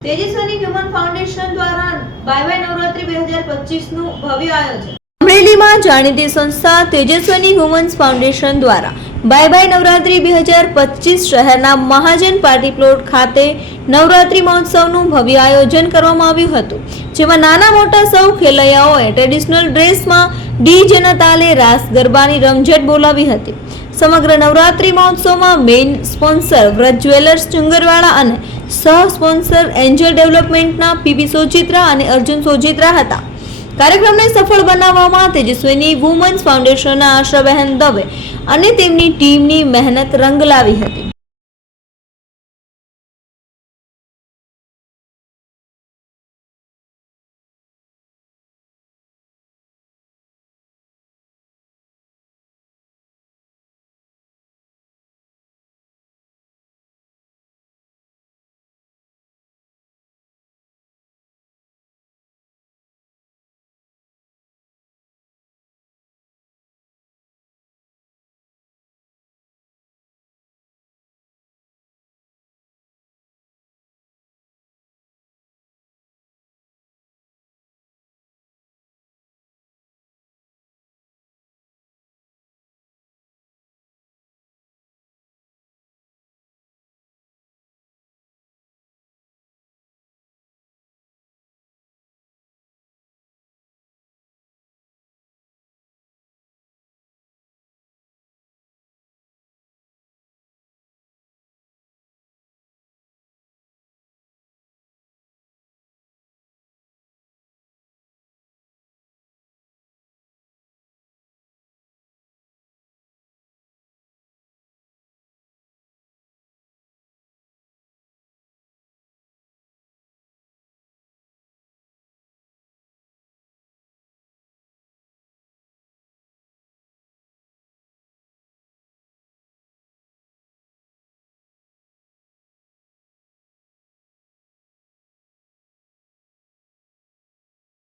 તેજસ્વની human foundation દ્વારા bye Navratri બે હજાર પચીસનું ભવ્ય આયોજન. અમરેલીમાં જાણીતી સંસ્થા તેજસ્વની હ્યુમન્સ ફાઉન્ડેશન દ્વારા બાય બાય નવરાત્રી બે હજાર પચીસ શહેરના મહાજન પાર્ટી પ્લોટ ખાતે નવરાત્રી મહોત્સવનું ભવ્ય આયોજન કરવામાં આવ્યું હતું, જેમાં નાના મોટા સૌ ખેલૈયાઓએ ટ્રેડિશનલ ડ્રેસમાં ડીજેના તાલે રાસ ગરબાની રમઝટ બોલાવી હતી. સમગ્ર નવરાત્રી મહોત્સવમાં main sponsor Vrat jewellers Chungarwala અને સહ સ્પોન્સર એન્જલ ડેવલપમેન્ટના પીપી સોજિત્રા અને અર્જુન સોજિત્રા હતા. કાર્યક્રમને સફળ બનાવવામાં તેજસ્વીની વુમન્સ ફાઉન્ડેશનના આશાબહેન દવે અને તેમની ટીમની મહેનત રંગ લાવી હતી.